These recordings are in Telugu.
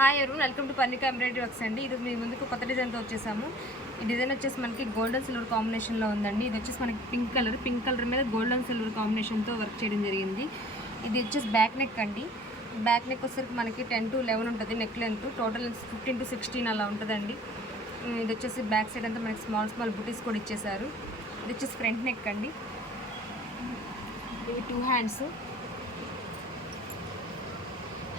Hi everyone, welcome to Parnika embroidery works అండి. ఇది మీ ముందుకు కొత్త డిజైన్తో వచ్చేసాము. ఈ డిజైన్ వచ్చేసి మనకి గోల్డెన్ సిల్వర్ కాంబినేషన్లో ఉందండి. ఇది వచ్చేసి మనకి పింక్ కలర్ మీద గోల్డెన్ సిల్వర్ కాంబినేషన్తో వర్క్ చేయడం జరిగింది. ఇది వచ్చేసి బ్యాక్ నెక్ అండి. బ్యాక్ నెక్ వచ్చేసరికి మనకి 10 to 11 ఉంటుంది నెక్ లెంత్. టోటల్ 15 to 16 అలా ఉంటుందండి. ఇది వచ్చేసి బ్యాక్ సైడ్ అంతా మనకి స్మాల్ బుటీస్ కూడా ఇచ్చేసారు. ఇది వచ్చేసి ఫ్రంట్ నెక్ అండి. ఇవి 2 హ్యాండ్స్.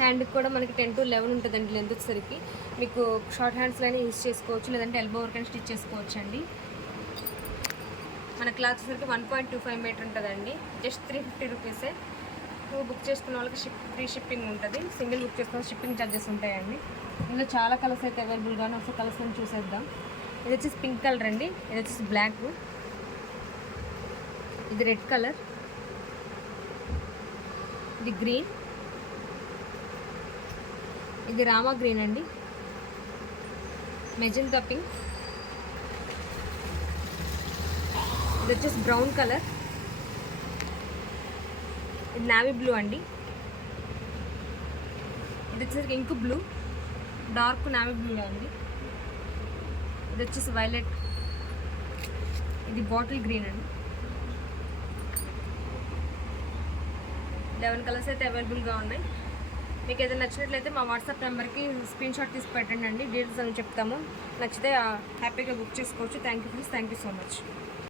హ్యాండ్కి కూడా మనకి 10 to 11 ఉంటుందండి లెంత్ వచ్చేసరికి. మీకు షార్ట్ హ్యాండ్స్లోనే యూజ్ చేసుకోవచ్చు, లేదంటే ఎల్బో వర్క్ అని స్టిచ్ చేసుకోవచ్చు అండి. మన క్లాత్ వచ్చేసరికి 1.25 మీటర్ ఉంటుందండి. జస్ట్ 350 రూపీసే. బుక్ చేసుకున్న వాళ్ళకి ఫ్రీ షిప్పింగ్ ఉంటుంది. సింగిల్ బుక్ చేసుకున్న షిప్పింగ్ ఛార్జెస్ ఉంటాయండి. ఇందులో చాలా కలర్స్ అయితే అవైలబుల్గానే వస్తాయి. కలర్స్ అని చూసేద్దాం. ఇది వచ్చేసి పింక్ కలర్ అండి. ఇది వచ్చేసి బ్లాక్. ఇది రెడ్ కలర్. ఇది గ్రీన్. ఇది రామా గ్రీన్ అండి. Magenta pink. ఇది వచ్చేసి బ్రౌన్ కలర్. ఇది నావీ బ్లూ అండి. ఇది వచ్చేసి ink blue, dark navy blue అండి. ఇది వచ్చేసి వైలెట్. ఇది బాటిల్ గ్రీన్ అండి. 11 కలర్స్ అయితే అవైలబుల్గా ఉన్నాయి. మీకు ఏదైనా నచ్చినట్లయితే మా వాట్సాప్ నెంబర్కి స్క్రీన్ షాట్ తీసి పెట్టండి. డీటెయిల్స్ అని చెప్తాము. నచ్చితే హ్యాపీగా బుక్ చేసుకోవచ్చు. Thank you friends. Thank you so much.